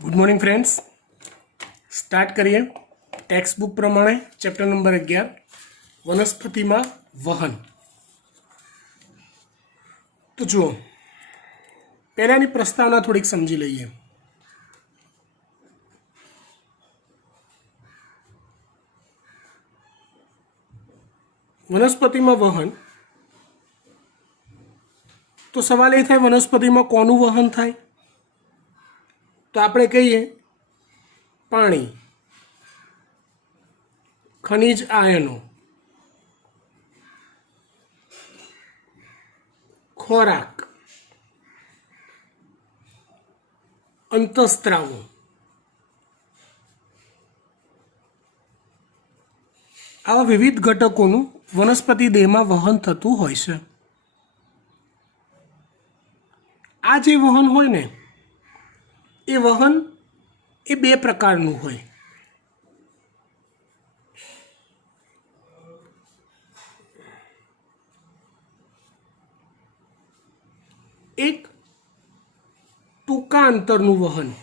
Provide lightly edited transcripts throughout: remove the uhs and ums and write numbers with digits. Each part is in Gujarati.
Good morning friends. स्टार्ट करिए टेक्स्ट बुक प्रमाणे चैप्टर नंबर 11 वनस्पति में वहन। तो जुओ पहलानी प्रस्तावना थोड़ी समझी लीए। वनस्पति में वहन तो सवाल ये थाय वनस्पति में कोनु वहन थाय? तो आपणे कहीए पाणी, खनिज आयनो, खोराक, अंतःस्त्रावो, आवा विविध घटकोનું वनस्पति देह में वहन थतुं होय छे। आ जे वहन होय ने ए वहन ए बे प्रकारનું હોય। एक ટૂંકા અંતરનું વહન,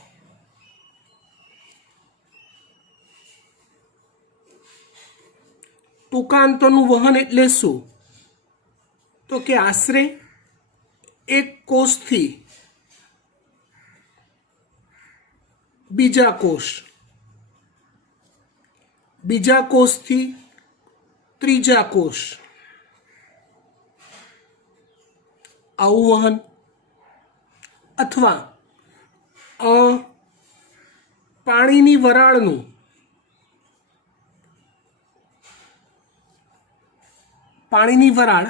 ટૂંકા અંતરનું વહન એટલે શું? તો કે આશરે એક કોષથી બીજા કોષ, બીજા કોષથી ત્રીજા કોષ, આવું વહન, અથવા પાણીની વરાળનું, પાણીની વરાળ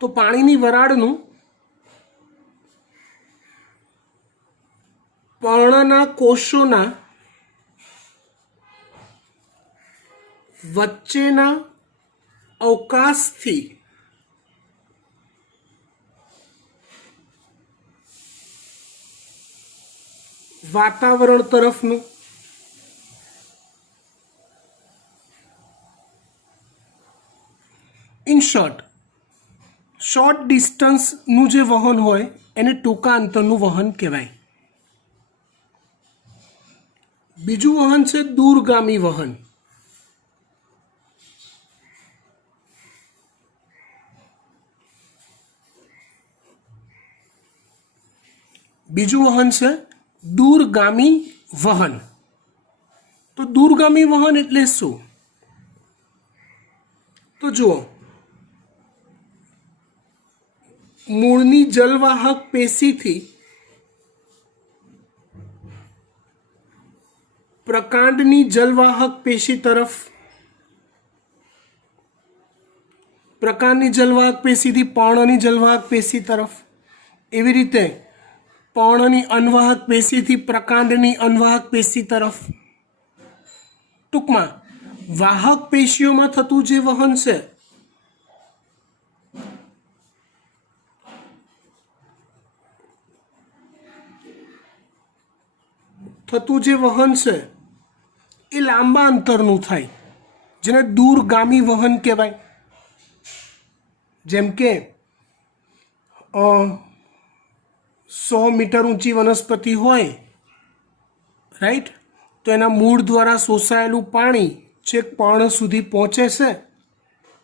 તો પાણીની વરાળનું पर्णना कोषोना वच्चेना अवकाशथी वातावरण तरफनु इन शॉर्ट डिस्टन्स नु जे वहन होय एने टूंका अंतरनु वहन कहेवाय। बीजू वहन है दूरगामी वहन। बीजू वहन है दूरगामी वहन। तो दूरगामी वहन एटले शुं? तो जुओ मूळनी जलवाहक पेशी थी प्रकांडनी जलवाहक पेशी तरफ, प्रकांडनी जलवाहक पेशी थी पर्णनी जलवाहक पेशी तरफ, एवी रीते पर्णनी अनवाहक पेशी थी प्रकांडनी अनवाहक पेशी तरफ। टूंकमां वाहक पेशीओमां थतुं जे वहन छे ए लांबा अंतरનું થાય જેને दूरगामी वहन કહેવાય। જેમ કે 100 मीटर ऊंची वनस्पति હોય, राइट, तो एना मूળ द्वारा શોષાયેલું પાણી છેક પર્ણ સુધી પહોંચે છે।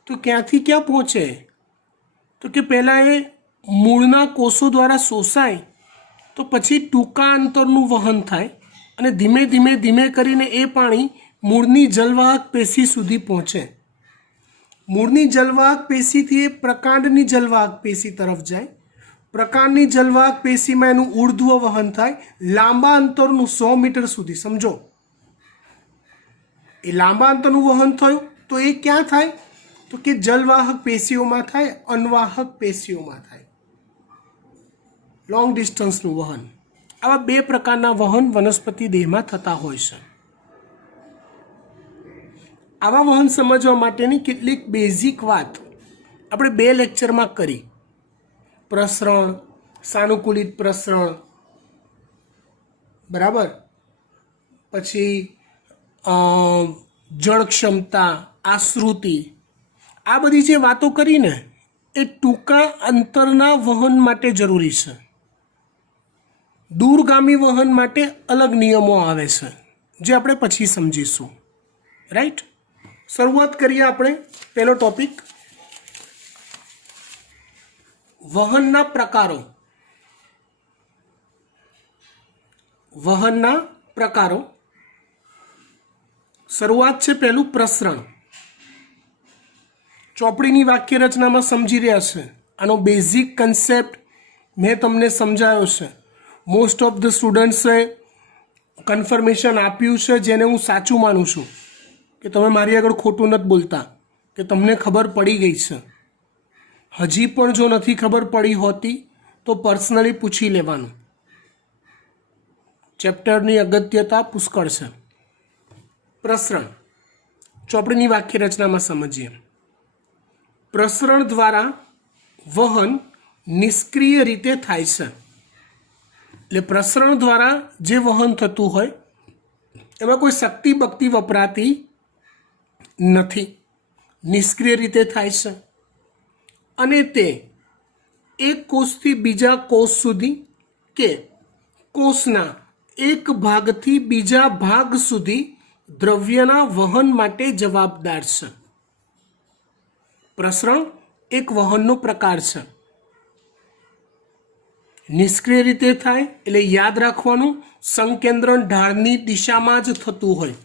તો ક્યાંથી ક્યાં પહોંચે? તો કે પહેલાં એ મૂળના કોષો દ્વારા શોષાય તો પછી ટૂંકા અંતરનું વહન થાય અને ધીમે ધીમે ધીમે કરીને એ પાણી મૂળની જલવાહક પેશી સુધી પહોંચે। મૂળની જલવાહક પેશીથી એ પ્રકાંડની જલવાહક પેશી તરફ જાય। પ્રકાંડની જલવાહક પેશીમાં એનું ઊર્ધ્વ વહન થાય લાંબા અંતરનું 100 મીટર સુધી। સમજો એ લાંબા અંતરનું વહન થયું તો એ ક્યાં થાય? તો કે જલવાહક પેશીઓમાં થાય, અનવાહક પેશીઓમાં થાય। લોંગ ડિસ્ટન્સનું વહન। आवा बे प्रकारना वहन वनस्पति देह में थता होय छे। आवा वहन समझवा माटेनी केटलीक बेजिक वात आपणे बे लेक्चर में करी। प्रसरण, सानुकूलित प्रसरण, बराबर, पछी जल क्षमता, आश्रुति, आ बधी जे वातो करी ने ए टूंका अंतरना वहन माटे जरूरी छे। દૂરગામી વહન માટે અલગ નિયમો આવે છે જે આપણે પછી સમજીશું. રાઈટ, શરૂઆત કરીએ આપણે. પહેલો ટોપિક, વહનના પ્રકારો. વહનના પ્રકારો. શરૂઆત છે પહેલું પ્રસરણ. ચોપડીની વાક્ય રચનામાં સમજી રહ્યા છે. આનો બેઝિક કન્સેપ્ટ મેં તમને સમજાયો છે. મોસ્ટ ઓફ ધ સ્ટુડન્ટ્સે કન્ફર્મેશન આપ્યું છે, જેને હું સાચું માનું છું કે તમે મારી આગળ ખોટું નથી બોલતા, કે તમને ખબર પડી ગઈ છે. હજી પણ જો નથી ખબર પડી હોતી તો પર્સનલી પૂછી લેવાનું. ચેપ્ટરની અગત્યતા પુષ્કળ છે. પ્રસરણ, ચોપડીની વાક્ય રચનામાં સમજીએ. પ્રસરણ દ્વારા વહન નિષ્ક્રિય રીતે થાય છે. એટલે પ્રસરણ દ્વારા જે વહન થતું હોય એમાં કોઈ શક્તિ બક્તિ વપરાતી નથી, નિષ્ક્રિય રીતે થાય છે. અને તે એક કોષથી બીજા કોષ સુધી કે કોષના એક ભાગથી બીજા ભાગ સુધી દ્રવ્યના વહન માટે જવાબદાર છે. પ્રસરણ એક વહનનો પ્રકાર છે. નિષ્ક્રિય રીતે થાય એટલે યાદ રાખવાનું, સંકેન્દ્રણ ઢાળની દિશામાં જ થતું હોય.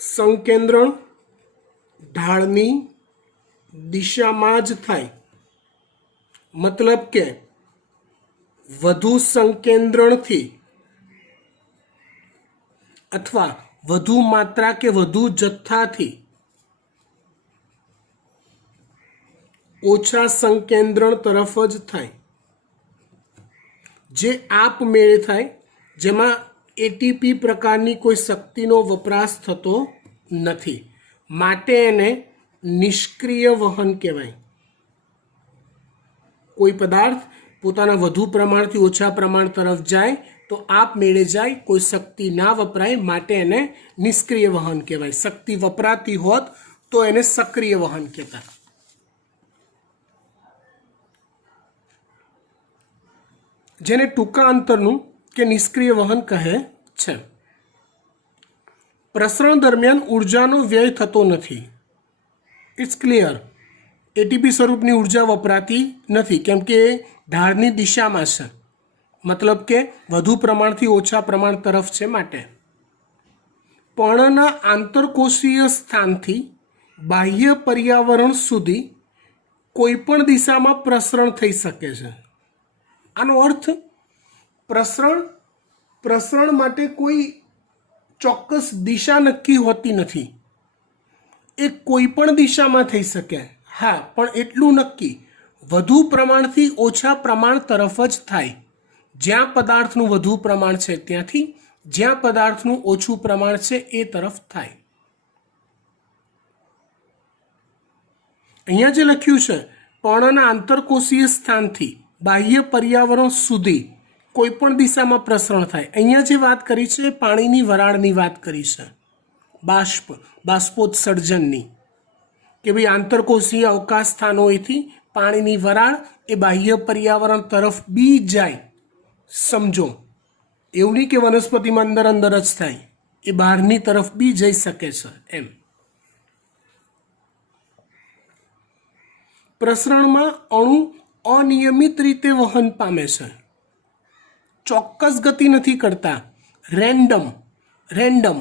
સંકેન્દ્રણ ઢાળની દિશામાં જ થાય. મતલબ કે વધુ સંકેન્દ્રણથી અથવા વધુ માત્રા કે વધુ જથ્થાથી ઓછા સંકેન્દ્રણ તરફ જ થાય. જે આપમેળે થાય, જેમાં એટીપી પ્રકારની કોઈ શક્તિનો વપરાશ થતો નથી, માટે એને નિષ્ક્રિય વહન કહેવાય. કોઈ પદાર્થ પોતાના વધુ પ્રમાણથી ઓછા પ્રમાણ તરફ જાય તો આપમેળે જાય, કોઈ શક્તિ ના વપરાય, માટે એને નિષ્ક્રિય વહન કહેવાય. શક્તિ વપરાતી હોત તો એને સક્રિય વહન કહેતા. જેને ટૂંકા અંતરનું કે નિષ્ક્રિય વહન કહે છે. પ્રસરણ દરમિયાન ઉર્જાનો વ્યય થતો નથી. It's clear. એટીપી સ્વરૂપની ઉર્જા વપરાતી નથી, કેમ કે એ ઢાળની દિશામાં છે, મતલબ કે વધુ પ્રમાણથી ઓછા પ્રમાણ તરફ છે. માટે પર્ણના આંતરકોષીય સ્થાનથી બાહ્ય પર્યાવરણ સુધી કોઈ પણ દિશામાં પ્રસરણ થઈ શકે છે. આનો અર્થ પ્રસરણ માટે કોઈ ચોક્કસ દિશા નક્કી હોતી નથી. એ કોઈ પણ દિશામાં થઈ શકે. હા, પણ એટલું નક્કી, વધુ પ્રમાણથી ઓછા પ્રમાણ તરફ જ થાય. જ્યાં પદાર્થનું વધુ પ્રમાણ છે ત્યાંથી, જ્યાં પદાર્થનું ઓછું પ્રમાણ છે એ તરફ થાય. અહીંયા જે લખ્યું છે, પર્ણના આંતરકોષીય સ્થાનથી બાહ્ય પર્યાવરણ સુધી કોઈ પણ દિશામાં પ્રસરણ થાય. અહીંયા જે વાત કરી છે પાણીની વરાળની વાત કરી છે, બાષ્પોત્સર્જનની, કે ભાઈ આંતરકોષીય અવકાશ સ્થાનોથી પાણીની વરાળ એ બાહ્ય પર્યાવરણ તરફ બી જાય. સમજો, એવું નહીં કે વનસ્પતિમાં અંદર અંદર જ થાય, એ બહારની તરફ બી જઈ શકે છે. એમ પ્રસરણમાં અણુ અનિયમિત રીતે વહન પામે છે. ચોક્કસ ગતિ નથી કરતા. રેન્ડમ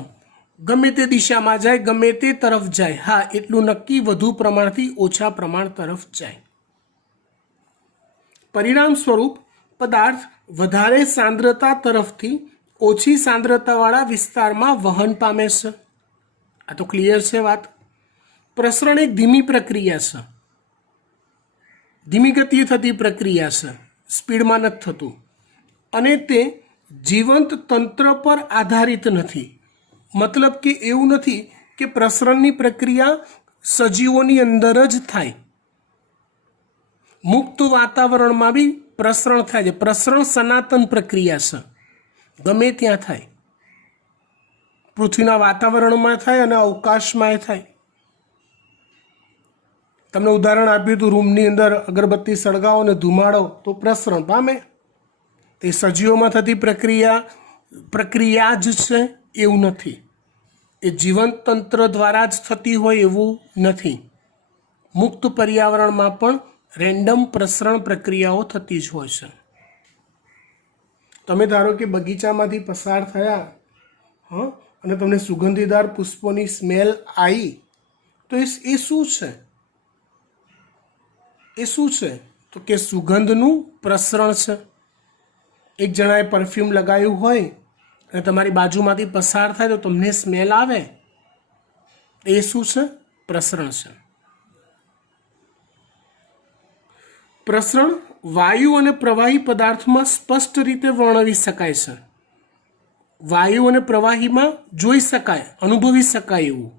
ગમે તે દિશામાં જાય, ગમે તે તરફ જાય. હા, એટલું નક્કી, વધુ પ્રમાણથી ઓછા પ્રમાણ તરફ જાય. પરિણામ સ્વરૂપ પદાર્થ વધારે સાંદ્રતા તરફથી ઓછી સાંદ્રતાવાળા વિસ્તારમાં વહન પામે છે. આ તો ક્લિયર છે વાત. પ્રસરણ એક ધીમી પ્રક્રિયા છે, ધીમી ગતિએ થતી પ્રક્રિયા છે, સ્પીડમાં નથી થતું. અને તે જીવંત તંત્ર પર આધારિત નથી. મતલબ કે એવું નથી કે પ્રસરણની પ્રક્રિયા સજીવોની અંદર જ થાય. મુક્ત વાતાવરણમાં બી પ્રસરણ થાય છે. પ્રસરણ સનાતન પ્રક્રિયા છે, ગમે ત્યાં થાય, પૃથ્વીના વાતાવરણમાં થાય અને અવકાશમાં થાય. તમને ઉદાહરણ આપ્યું હતું, રૂમની અંદર અગરબત્તી સળગાવો અને ધુમાડો તો પ્રસરણ પામે. તે સજીવોમાં થતી પ્રક્રિયા જ છે એવું નથી. એ જીવંત તંત્ર દ્વારા જ થતી હોય એવું નથી. મુક્ત પર્યાવરણમાં પણ રેન્ડમ પ્રસરણ પ્રક્રિયાઓ થતી જ હોય છે. તમે ધારો કે બગીચામાંથી પસાર થયા, અને તમને સુગંધીદાર પુષ્પોની સ્મેલ આવી, તો એ શું છે? એ શું છે? તો કે સુગંધનું પ્રસરણ છે. એક જણાએ પરફ્યુમ લગાવ્યું હોય અને તમારી બાજુમાંથી પસાર થાય તો તમને સ્મેલ આવે, એ શું છે? પ્રસરણ છે. પ્રસરણ વાયુ અને પ્રવાહી પદાર્થમાં સ્પષ્ટ રીતે વર્ણવી શકાય છે. વાયુ અને પ્રવાહીમાં જોઈ શકાય, અનુભવી શકાય એવું.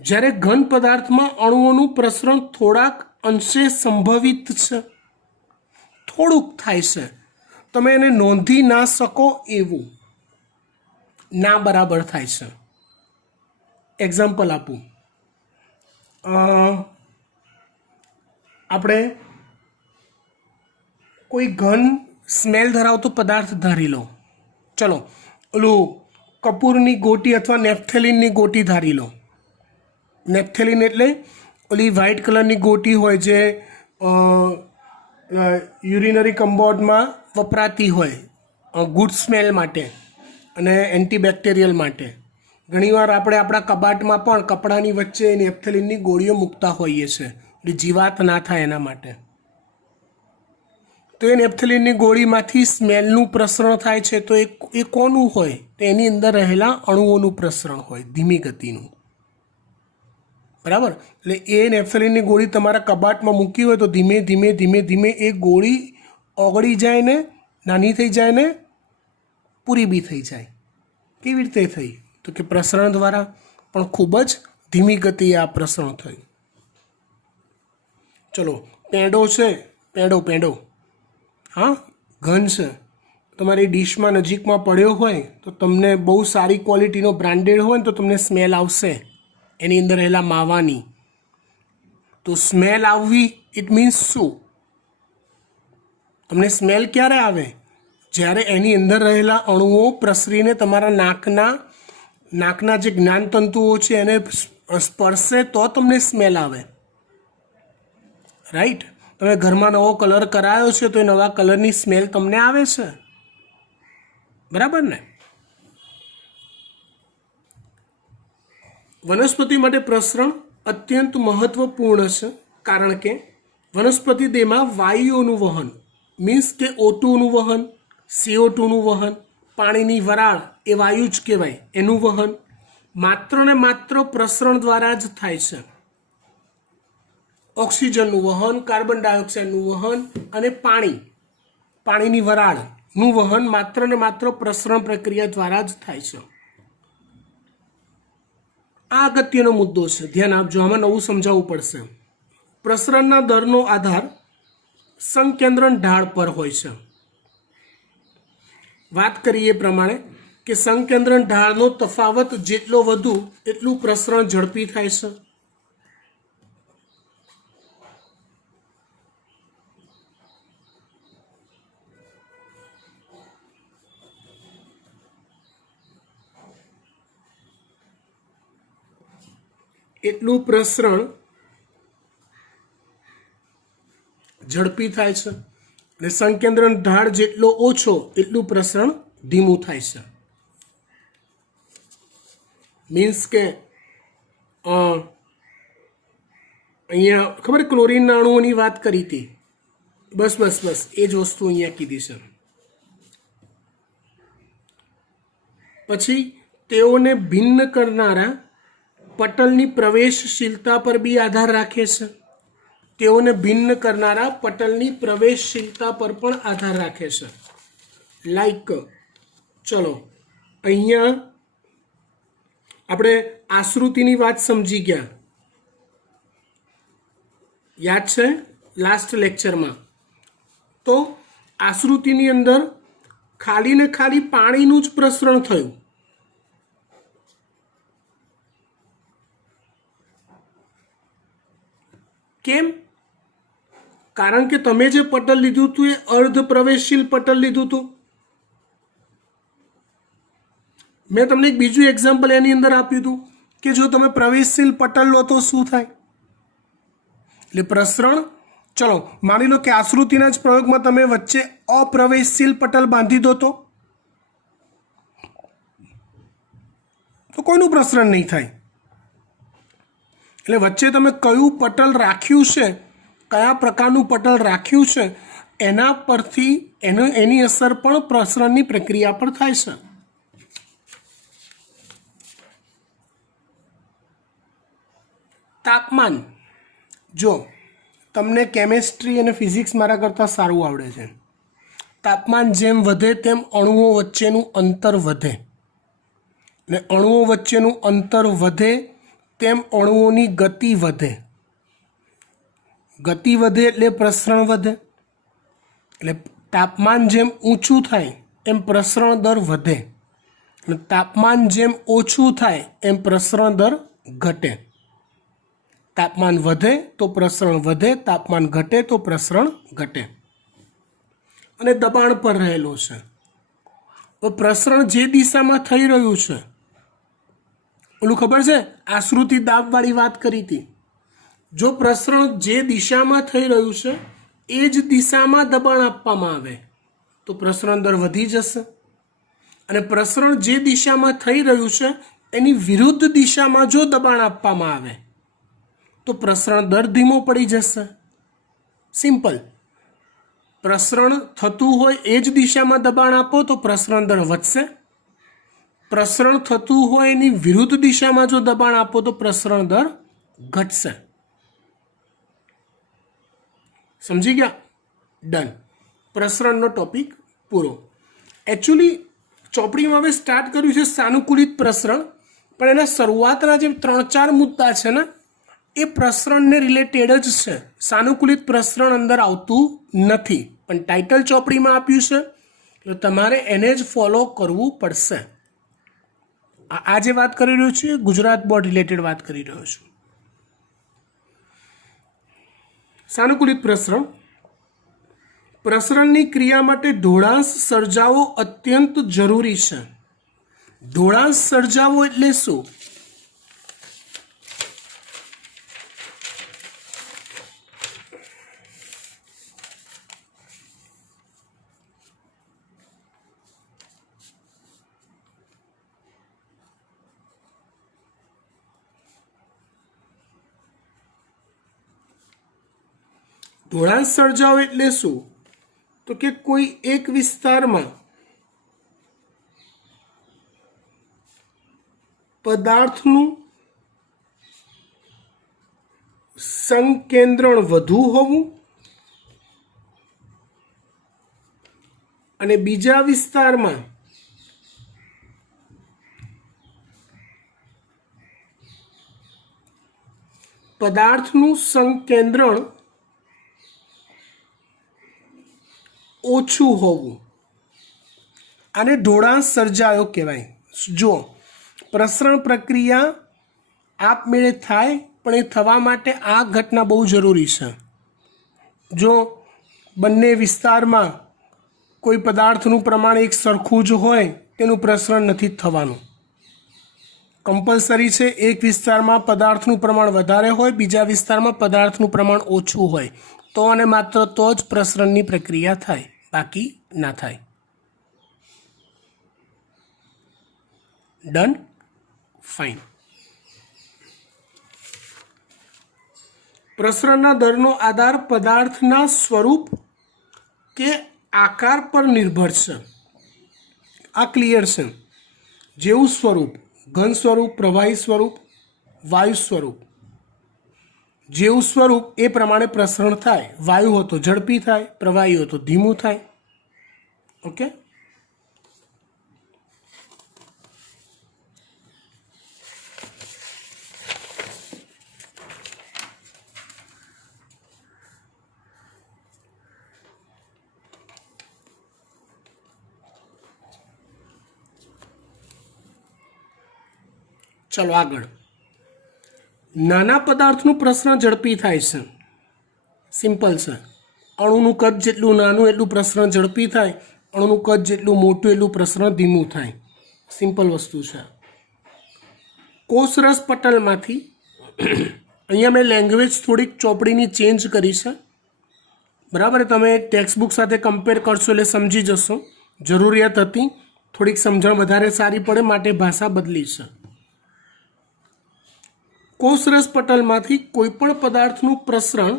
જ્યારે ઘન પદાર્થમાં અણુઓનું પ્રસરણ થોડાક અંશે સંભવિત છે, થોડુંક થાય છે, તમે એને નોંધી ના શકો એવું, ના બરાબર થાય છે. એક્ઝામ્પલ આપું, આપણે કોઈ ઘન સ્મેલ ધરાવતો પદાર્થ ધારી લો. ચલો, ઓલું કપૂરની ગોટી અથવા નેપ્થેલિનની ગોટી ધારી લો. નેપ્થેલિન એટલે ઓલી વ્હાઇટ કલરની ગોટી હોય જે યુરિનરી કમ્પાઉન્ડમાં વપરાતી હોય ગુડ સ્મેલ માટે અને એન્ટીબેક્ટેરિયલ માટે. ઘણીવાર આપણે આપણા કબાટમાં પણ કપડાની વચ્ચે નેપ્થેલિનની ગોળીઓ મૂકતા હોઈએ છીએ, એટલે જીવાત ના થાય એના માટે. તો એ નેપ્થેલિનની ગોળીમાંથી સ્મેલનું પ્રસરણ થાય છે. તો એ કોનું હોય? તો એની અંદર રહેલા અણુઓનું પ્રસરણ હોય, ધીમી ગતિનું. બરાબર? એટલે એ નેપ્થેલિનની ગોળી તમારા કબાટમાં મૂકી હોય તો ધીમે ધીમે ધીમે ધીમે એ ગોળી ઓગળી જાય ને નાની થઈ જાય ને પૂરી બી થઈ જાય. કેવી રીતે થઈ? તો કે પ્રસરણ દ્વારા, પણ ખૂબ જ ધીમી ગતિએ આ પ્રસરણ થયું. ચલો, પેંડો છે, પેંડો હા, ઘન છે, તમારી ડીશમાં નજીકમાં પડ્યો હોય તો તમને બહુ સારી ક્વોલિટીનો બ્રાન્ડેડ હોય ને તો તમને સ્મેલ આવશે એની અંદર રહેલા માવાની. તો સ્મેલ આવવી ઇટ મીન્સ શું? તમને સ્મેલ ક્યારે આવે? જ્યારે એની અંદર રહેલા અણુઓ પ્રસરીને તમારા નાકના જે જ્ઞાનતંતુઓ છે એને સ્પર્શે તો તમને સ્મેલ આવે. રાઈટ? તમે ઘરમાં નવો કલર કરાયો છે તો એ નવા કલરની સ્મેલ તમને આવે છે. બરાબર ને? વનસ્પતિ માટે પ્રસરણ અત્યંત મહત્વપૂર્ણ છે, કારણ કે વનસ્પતિ દેહમાં વાયુઓનું વહન મીન્સ કે O2નું વહન, CO2નું વહન, પાણીની વરાળ એ વાયુ જ કહેવાય, એનું વહન માત્ર ને માત્ર પ્રસરણ દ્વારા જ થાય છે. ઓક્સિજનનું વહન, કાર્બન ડાયોક્સાઇડનું વહન અને પાણીની વરાળનું વહન માત્ર ને માત્ર પ્રસરણ પ્રક્રિયા દ્વારા જ થાય છે. આ અગત્યનો મુદ્દો છે, ધ્યાન આપજો, આમાં નવું સમજાવવું પડશે. પ્રસરણના દરનો આધાર સંકેન્દ્રણ ઢાળ પર હોય છે. વાત કરીએ પ્રમાણે કે સંકેન્દ્રણ ઢાળનો તફાવત જેટલો વધુ એટલું પ્રસરણ ઝડપી થાય છે. એટલું પ્રસરણ ઝડપી થાય છે અને સંકેન્દ્રણ ઢાળ જેટલો ઓછો એટલું પ્રસરણ ધીમું થાય છે. મીન્સ કે અહીંયા ખબર ક્લોરીનના અણુઓની વાત કરી હતી, બસ એ જ વસ્તુ અહીંયા કીધી છે. પછી તેઓને ભિન્ન કરનારા પટલની પ્રવેશશીલતા પર બી આધાર રાખે છે. તેઓને ભિન્ન કરનારા પટલની પ્રવેશશીલતા પર પણ આધાર રાખે છે. લાઈક ચલો, અહીંયા આપણે આશ્રુતિની વાત સમજી ગયા, યાદ છે લાસ્ટ લેક્ચરમાં તો આશ્રુતિની અંદર ખાલી ને ખાલી પાણીનું જ પ્રસરણ થયું. કેમ? કારણ કે તમે જે પટલ લીધું હતું એ અર્ધ પ્રવેશશીલ પટલ લીધું હતું. મેં તમને એક બીજું એક્ઝામ્પલ એની અંદર આપ્યું હતું કે જો તમે પ્રવેશશીલ પટલ લો તો શું થાય. એટલે પ્રસરણ, ચલો માની લો કે આશ્રુતિના જ પ્રયોગમાં તમે વચ્ચે અપ્રવેશશીલ પટલ બાંધી દો તો કોઈનું પ્રસરણ નહીં થાય. એટલે વચ્ચે તમે કયું પટલ રાખ્યું છે, કયા પ્રકારનું પટલ રાખ્યું છે, એના પરથી એની અસર પણ પ્રસરણની પ્રક્રિયા પર થાય છે. તાપમાન, જો તમને કેમેસ્ટ્રી અને ફિઝિક્સ મારા કરતાં સારું આવડે છે. તાપમાન જેમ વધે તેમ અણુઓ વચ્ચેનું અંતર વધે, ને અણુઓ વચ્ચેનું અંતર વધે તેમ અણુઓની ગતિ વધે. ગતિ વધે એટલે પ્રસરણ વધે. એટલે તાપમાન જેમ ઊંચું થાય એમ પ્રસરણ દર વધે, અને તાપમાન જેમ ઓછું થાય એમ પ્રસરણ દર ઘટે. તાપમાન વધે તો પ્રસરણ વધે, તાપમાન ઘટે તો પ્રસરણ ઘટે. અને દબાણ પર રહેલો છે. તો પ્રસરણ જે દિશામાં થઈ રહ્યું છે, ઓલું ખબર છે આશ્રુતિ દાબવાળી વાત કરી હતી. જો પ્રસરણ જે દિશામાં થઈ રહ્યું છે એ જ દિશામાં દબાણ આપવામાં આવે તો પ્રસરણ દર વધી જશે. અને પ્રસરણ જે દિશામાં થઈ રહ્યું છે એની વિરુદ્ધ દિશામાં જો દબાણ આપવામાં આવે તો પ્રસરણ દર ધીમો પડી જશે. સિમ્પલ. પ્રસરણ થતું હોય એ જ દિશામાં દબાણ આપો તો પ્રસરણ દર વધશે. પ્રસરણ થતું હોય એની વિરુદ્ધ દિશામાં જો દબાણ આપો તો પ્રસરણ દર ઘટશે. સમજી ગયા? ડન. પ્રસરણનો ટોપિક પૂરો. એકચ્યુઅલી ચોપડીમાં હવે સ્ટાર્ટ કર્યું છે સાનુકૂલિત પ્રસરણ, પણ એના શરૂઆતના જે 3-4 મુદ્દા છે ને એ પ્રસરણને રિલેટેડ જ છે. સાનુકૂલિત પ્રસરણ અંદર આવતું નથી, પણ ટાઇટલ ચોપડીમાં આપ્યું છે એટલે તમારે એને જ ફોલો કરવું પડશે. આ જે વાત કરી રહ્યો છું એ ગુજરાત બોર્ડ રિલેટેડ વાત કરી રહ્યો છું. સાનુકૂલિત પ્રસરણ. પ્રસરણની ક્રિયા માટે ઢોળાંશ સર્જાવો અત્યંત જરૂરી છે. ઢોળાંશ સર્જાવો એટલે શું? ઢોળાંશ સર્જાવો એટલે શું? તો કે કોઈ એક વિસ્તારમાં પદાર્થનું સંકેન્દ્રણ વધુ હોવું અને બીજા વિસ્તારમાં પદાર્થનું સંકેન્દ્રણ ઓછું હોવું, આને ઢોળાંશ સર્જાયો કહેવાય. જો પ્રસરણ પ્રક્રિયા આપમેળે થાય, પણ એ થવા માટે આ ઘટના બહુ જરૂરી છે. જો બંને વિસ્તારમાં કોઈ પદાર્થનું પ્રમાણ એક સરખું જ હોય તેનું પ્રસરણ નથી થવાનું. કમ્પલસરી છે એક વિસ્તારમાં પદાર્થનું પ્રમાણ વધારે હોય, બીજા વિસ્તારમાં પદાર્થનું પ્રમાણ ઓછું હોય, તો અને માત્ર તો જ પ્રસરણની પ્રક્રિયા થાય, બાકી ના થાય. ડન? ફાઇન. પ્રસરણના દરનો આધાર પદાર્થના સ્વરૂપ કે આકાર પર નિર્ભર છે. આ ક્લિયર છે. જેવું સ્વરૂપ, ઘન સ્વરૂપ, પ્રવાહી સ્વરૂપ, વાયુ સ્વરૂપ, જેવું સ્વરૂપ એ પ્રમાણે પ્રસરણ થાય. વાયુ હોય તો ઝડપી થાય, પ્રવાહી હોય તો ધીમું થાય. ઓકે. ચલો આગળ. નાના પદાર્થનું પ્રસરણ ઝડપી થાય છે. સિમ્પલ છે. અણુનું કદ જેટલું નાનું એટલું પ્રસરણ ઝડપી થાય, અણુનું કદ જેટલું મોટું એટલું પ્રસરણ ધીમું થાય. સિમ્પલ વસ્તુ છે. કોષરસ પટલમાંથી અહીંયા મેં લેંગ્વેજ થોડીક ચોપડીની ચેન્જ કરી છે, બરાબર. તમે ટેક્સ્ટબુક સાથે કમ્પેર કરશો એટલે સમજી જશો. જરૂરિયાત હતી, થોડીક સમજણ વધારે સારી પડે માટે ભાષા બદલી છે. કોષરસ પટલમાંથી કોઈપણ પદાર્થનું પ્રસરણ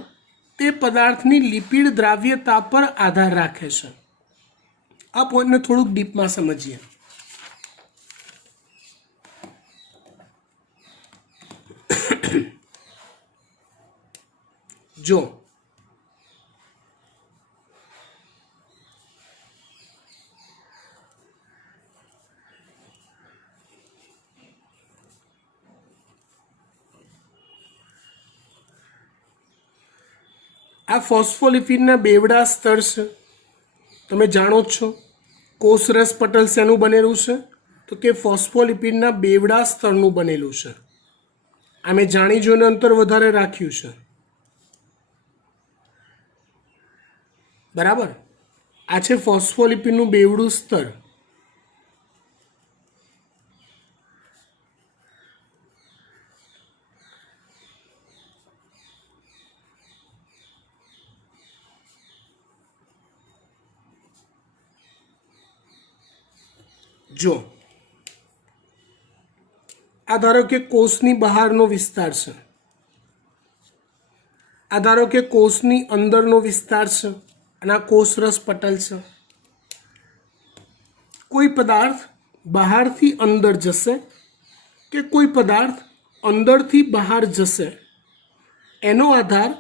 તે પદાર્થની લિપિડ દ્રાવ્યતા પર આધાર રાખે છે. આ પોઈન્ટને થોડુંક ડીપમાં સમજીએ. જો આ ફોસ્ફોલિપિડના બેવડા સ્તર છે. તમે જાણો જ છો કોષરસ પટલ શેનું બનેલું છે, તો કે ફોસ્ફોલિપિડના બેવડા સ્તરનું બનેલું છે. આ મેં જાણી જોઈને અંતર વધારે રાખ્યું છે, બરાબર. આ છે ફોસ્ફોલિપિડનું બેવડું સ્તર. જો આ ધારો કે કોષની બહારનો વિસ્તાર છે, આ ધારો કે કોષની અંદરનો વિસ્તાર છે, અને આ કોષરસ પટલ છે. કોઈ પદાર્થ બહારથી અંદર જશે કે કોઈ પદાર્થ અંદરથી બહાર જશે, એનો આધાર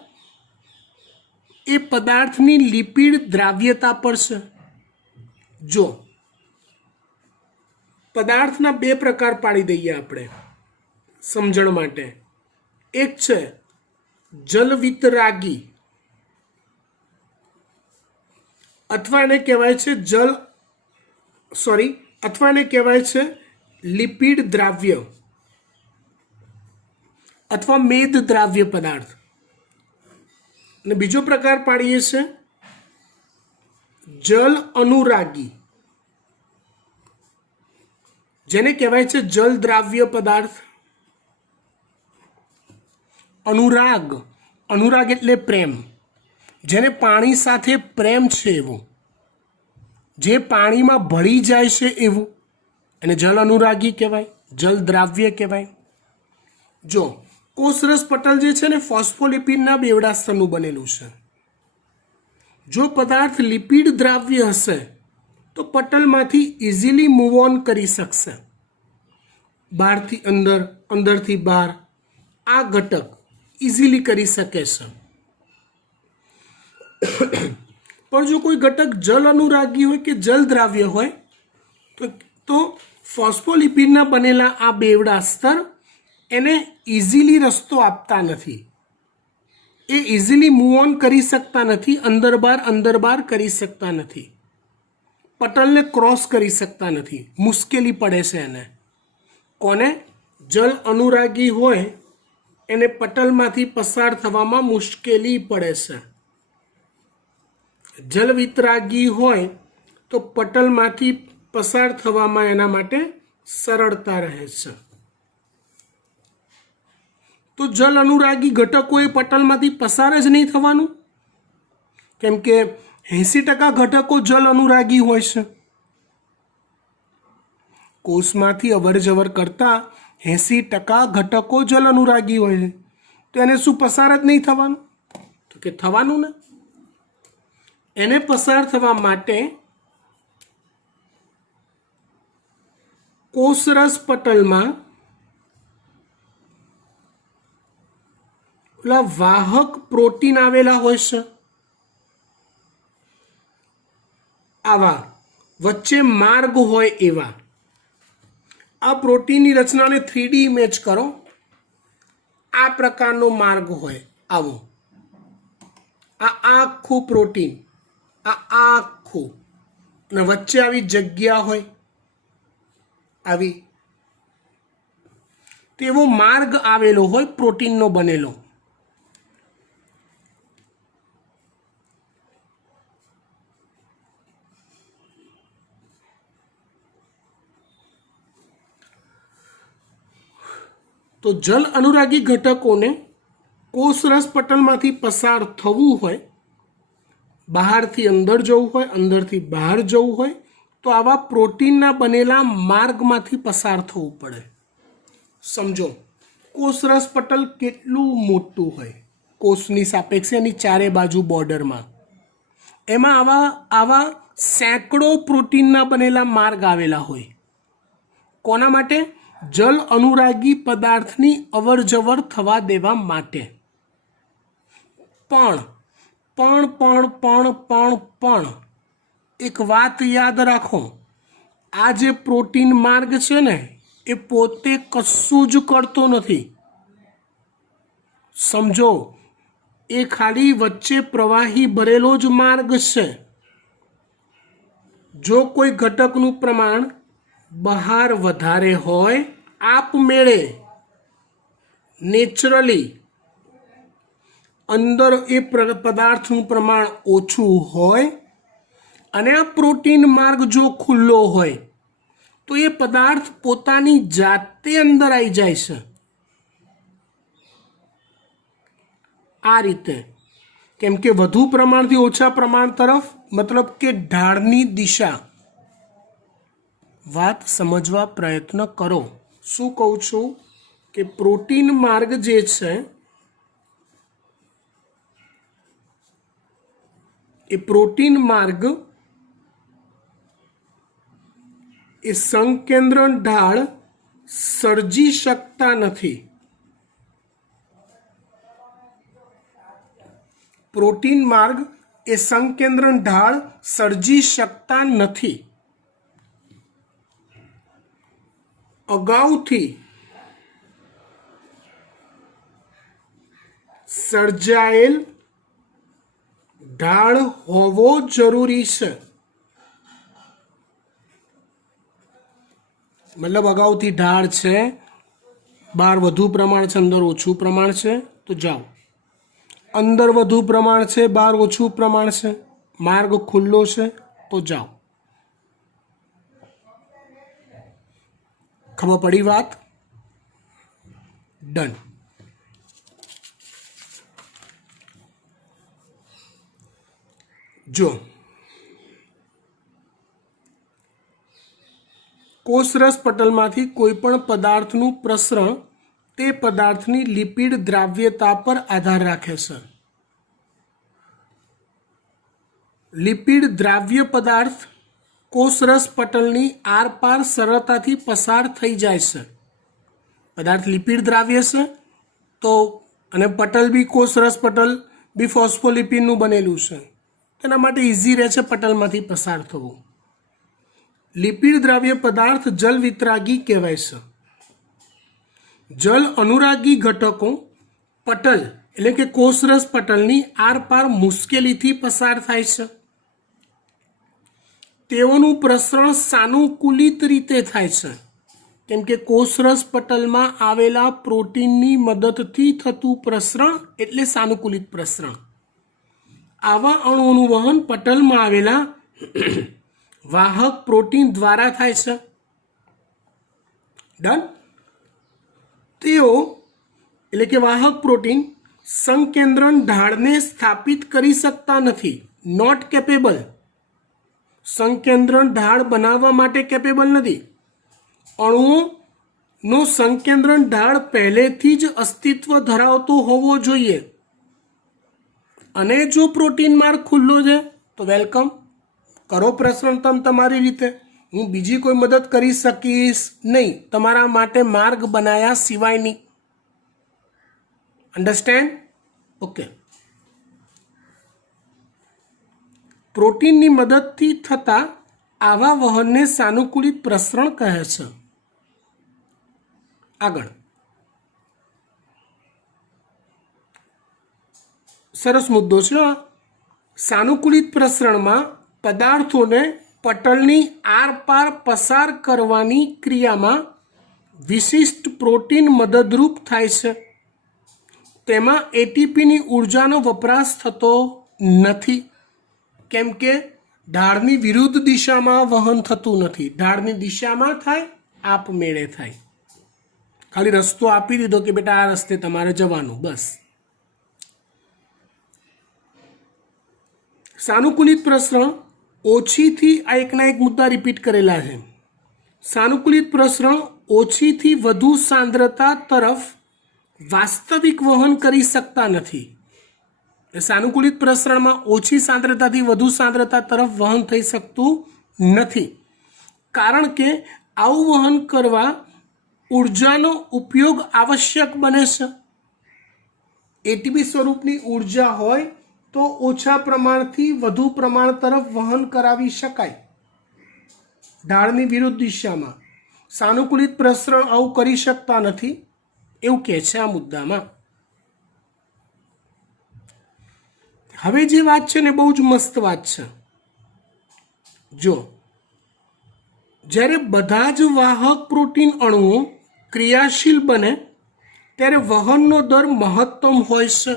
એ પદાર્થની લિપિડ દ્રાવ્યતા પર છે. જો પદાર્થના બે પ્રકાર પાડી દઈએ આપણે સમજણ માટે. એક છે જલવિતરાગી, અથવા એને કહેવાય છે અથવા એને કહેવાય છે લિપિડ દ્રાવ્ય અથવા મેદ દ્રાવ્ય પદાર્થ. અને બીજો પ્રકાર પાડીએ છે જલ અનુરાગી, જેને કહેવાય છે જલ દ્રાવ્ય પદાર્થ. અનુરાગ એટલે પ્રેમ, જેને પાણી સાથે પ્રેમ છે એવું, જે પાણીમાં ભળી જાય છે એવું, અને જલ અનુરાગી કહેવાય, જલ દ્રાવ્ય કહેવાય. જો કોષરસ પટલ જે છે ને ફોસ્ફોલિપિડના બેવડા સ્તરનું બનેલું છે. જો પદાર્થ લિપિડ દ્રાવ્ય હશે તો પટલમાંથી ઇઝીલી મૂવ ઓન કરી શકશે, બહારથી અંદર, અંદરથી બહાર. આ ઘટક ઇઝીલી કરી શકે છે. પણ જો કોઈ ઘટક જલ અનુરાગી હોય કે જલ દ્રાવ્ય હોય તો ફોસ્ફોલિપિડના બનેલા આ બેવડા સ્તર એને ઇઝીલી રસ્તો આપતા નથી. એ ઇઝીલી મૂવ ઓન કરી શકતા નથી, અંદર બહાર કરી શકતા નથી, પટલને ક્રોસ કરી શકતા નથી, મુશ્કેલી પડે છે એને. કોને? જલ અનુરાગી હોય એને પટલમાંથી પસાર થવામાં મુશ્કેલી પડે છે. જલ વિતરાગી હોય તો પટલમાંથી પસાર થવામાં એના માટે સરળતા રહે છે. તો જલ અનુરાગી ઘટકો એ પટલમાંથી પસાર જ નહીં થવાનું, કેમ કે 80% ઘટકો જલ અનુરાગી હોય છે. કોષમાંથી અવર જવર કરતા 80% ઘટકો જલ અનુરાગી હોય છે. તો એને શું પસાર જ નહીં થવાનું? તો કે થવાનું ને. એને પસાર થવા માટે કોષરસ પટલમાં પેલા વાહક પ્રોટીન આવેલા હોય છે. આવા વચ્ચે માર્ગ હોય એવા. આ પ્રોટીનની રચનાને 3D ઇમેજ કરો. આ પ્રકારનો માર્ગ હોય આવો. આ આખું પ્રોટીન, આ આખું, અને વચ્ચે આવી જગ્યા હોય આવી. તેવો માર્ગ આવેલો હોય પ્રોટીનનો બનેલો. તો જલ અનુરાગી ઘટકોને કોષરસ પટલમાંથી પસાર થવું હોય, બહારથી અંદર જવું હોય, અંદરથી બહાર જવું હોય, તો આવા પ્રોટીનના બનેલા માર્ગમાંથી પસાર થવું પડે. સમજો, કોષરસ પટલ કેટલું મોટું હોય કોષની સાપેક્ષે એની ચારે બાજુ બોર્ડરમાં, એમાં આવા સેંકડો પ્રોટીનના બનેલા માર્ગ આવેલા હોય. કોના માટે? જલ અનુરાગી પદાર્થની અવરજવર થવા દેવા માટે. પણ એક વાત યાદ રાખો, આ જે પ્રોટીન માર્ગ છે ને એ પોતે કશું જ કરતો નથી. સમજો, એ ખાલી વચ્ચે પ્રવાહી ભરેલો જ માર્ગ છે. જો કોઈ ઘટકનું પ્રમાણ બહાર વધારે હોય, આપમેળે નેચરલી અંદર એ પદાર્થનું પ્રમાણ ઓછું હોય, અને આ પ્રોટીન માર્ગ જો ખુલ્લો હોય તો એ પદાર્થ પોતાની જાતે અંદર આવી જાય છે. આ રીતે, કેમ કે વધુ પ્રમાણથી ઓછા પ્રમાણ તરફ, મતલબ કે ઢાળની દિશા. વાત સમજવા પ્રયત્ન કરો. શું કહું છું કે પ્રોટીન માર્ગ જે છે એ પ્રોટીન માર્ગ એ સંકેન્દ્રણ ઢાળ સર્જી શકતા નથી. પ્રોટીન માર્ગ એ સંકેન્દ્રણ ઢાળ સર્જી શકતા નથી. અગાઉથી સર્જાયેલ ઢાળ હોવો જરૂરી છે. મતલબ અગાઉથી ઢાળ છે, બહાર વધુ પ્રમાણ છે, અંદર ઓછું પ્રમાણ છે, તો જાઓ. અંદર વધુ પ્રમાણ છે, બહાર ઓછું પ્રમાણ છે, માર્ગ ખુલ્લો છે, તો જાઓ. ખબર પડી વાત? ડન. જો કોષરસ પટલમાંથી કોઈ પણ પદાર્થનું પ્રસરણ તે પદાર્થની લિપિડ દ્રાવ્યતા પર આધાર રાખે છે. લિપિડ દ્રાવ્ય પદાર્થ કોષરસ પટલની આરપાર સરળતાથી પસાર થઈ જાય છે. પદાર્થ લિપિડ દ્રાવ્ય છે તો, અને પટલ બી કોષરસ પટલ બી ફોસ્ફોલિપિડનું બનેલું છે, તેના માટે ઇઝી રહે છે પટલમાંથી પસાર થવું. લિપિડ દ્રાવ્ય પદાર્થ જલ વિતરાગી કહેવાય છે. જલ અનુરાગી ઘટકો પટલ એટલે કે કોષરસ પટલની આરપાર મુશ્કેલીથી પસાર થાય છે. તેઓનું પ્રસરણ સાનુકૂલિત રીતે થાય છે, કેમ કે કોષરસ પટલમાં આવેલા પ્રોટીનની મદદથી થતું પ્રસરણ એટલે સાનુકૂલિત પ્રસરણ. આવા અણુઓનું વહન પટલમાં આવેલા વાહક પ્રોટીન દ્વારા થાય છે. ડન. તેઓ એટલે કે વાહક પ્રોટીન સંકેન્દ્રણ ઢાળને સ્થાપિત કરી શકતા નથી. Not capable. સંકેન્દ્રણ ઢાળ બનાવવા માટે કેપેબલ નથી. અણુઓનો સંકેન્દ્રણ ઢાળ પહેલેથી જ અસ્તિત્વ ધરાવતો હોવો જોઈએ. અને જો પ્રોટીન માર્ગ ખુલ્લો છે તો વેલકમ, કરો પ્રસરણ તમે તમારી રીતે. હું બીજી કોઈ મદદ કરી શકીશ નહીં તમારા માટે માર્ગ બનાયા સિવાયની. અન્ડરસ્ટેન્ડ? ઓકે. પ્રોટીનની મદદથી થતા આવા વહનને સાનુકૂલિત પ્રસરણ કહે છે. આગળ સરસ મુદ્દો છે. સાનુકૂલિત પ્રસરણમાં પદાર્થોને પટલની આરપાર પસાર કરવાની ક્રિયામાં વિશિષ્ટ પ્રોટીન મદદરૂપ થાય છે, તેમાં એટીપીની ઉર્જાનો વપરાશ થતો નથી, કેમ કે ઢાળની વિરુદ્ધ દિશામાં વહન થતું નથી. ઢાળની દિશામાં થાય, આપમેળે થાય. ખાલી રસ્તો આપી દીધો કે બેટા આ રસ્તે તમારે જવાનું, બસ. સાનુકૂલિત પ્રસરણ ઓછીથી, આ એકના એક મુદ્દા રિપીટ કરેલા છે. સાનુકૂલિત પ્રસરણ ઓછીથી વધુ સાંદ્રતા તરફ વાસ્તવિક વહન કરી શકતા નથી. સાનુકૂલિત પ્રસરણમાં ઓછી સાંદ્રતાથી વધુ સાંદ્રતા તરફ વહન થઈ શકતું નથી, કારણ કે આવું વહન કરવા ઉર્જાનો ઉપયોગ આવશ્યક બને છે. એટીપી સ્વરૂપની ઉર્જા હોય તો ઓછા પ્રમાણથી વધુ પ્રમાણ તરફ વહન કરાવી શકાય ઢાળની વિરુદ્ધ દિશામાં. સાનુકૂલિત પ્રસરણ આવું કરી શકતા નથી એવું કહે છે આ મુદ્દામાં. હવે જે વાત છે ને બહુ જ મસ્ત વાત છે. જો જ્યારે બધા જ વાહક પ્રોટીન અણુઓ ક્રિયાશીલ બને ત્યારે વહનનો દર મહત્તમ હોય છે.